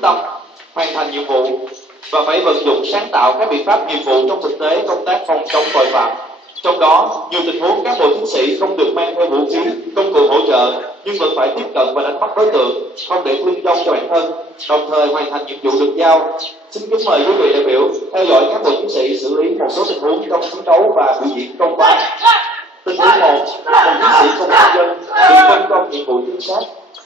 tâm, hoàn thành nhiệm vụ và phải vận dụng sáng tạo các biện pháp nghiệp vụ trong thực tế công tác phòng chống tội phạm. Trong đó, nhiều tình huống cán bộ chiến sĩ không được mang theo vũ khí, công cụ hỗ trợ nhưng vẫn phải tiếp cận và đánh bắt đối tượng, không để thương vong cho bản thân, đồng thời hoàn thành nhiệm vụ được giao. Xin kính mời quý vị đại biểu theo dõi cán bộ chiến sĩ xử lý một số tình huống trong chiến đấu và biểu diễn công tác. Tình huống 1, một chiến sĩ công an dân bị phân công nhiệm vụ trinh sát.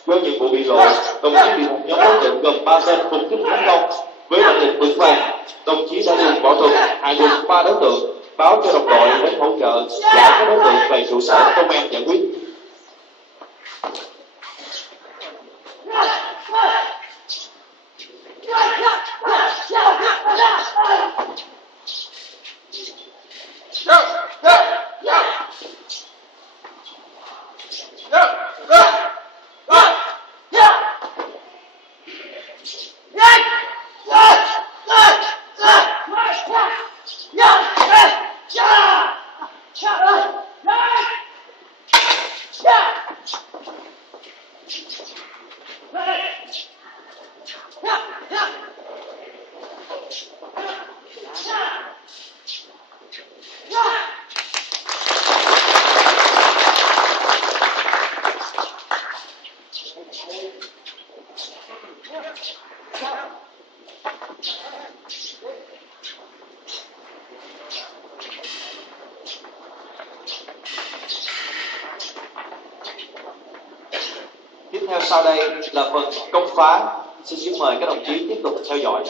Do nhiệm vụ bị lộ, đồng chí bị một nhóm đối tượng gồm 3 tên phục kích tấn công. Với bản lĩnh vững vàng, đồng chí đã dùng võ thuật hạ gục 3 đối tượng, báo cho đồng đội đến hỗ trợ giải các đối tượng về trụ sở công an giải quyết. Tiếp theo sau đây là phần công phá. Xin kính mời các đồng chí tiếp tục theo dõi.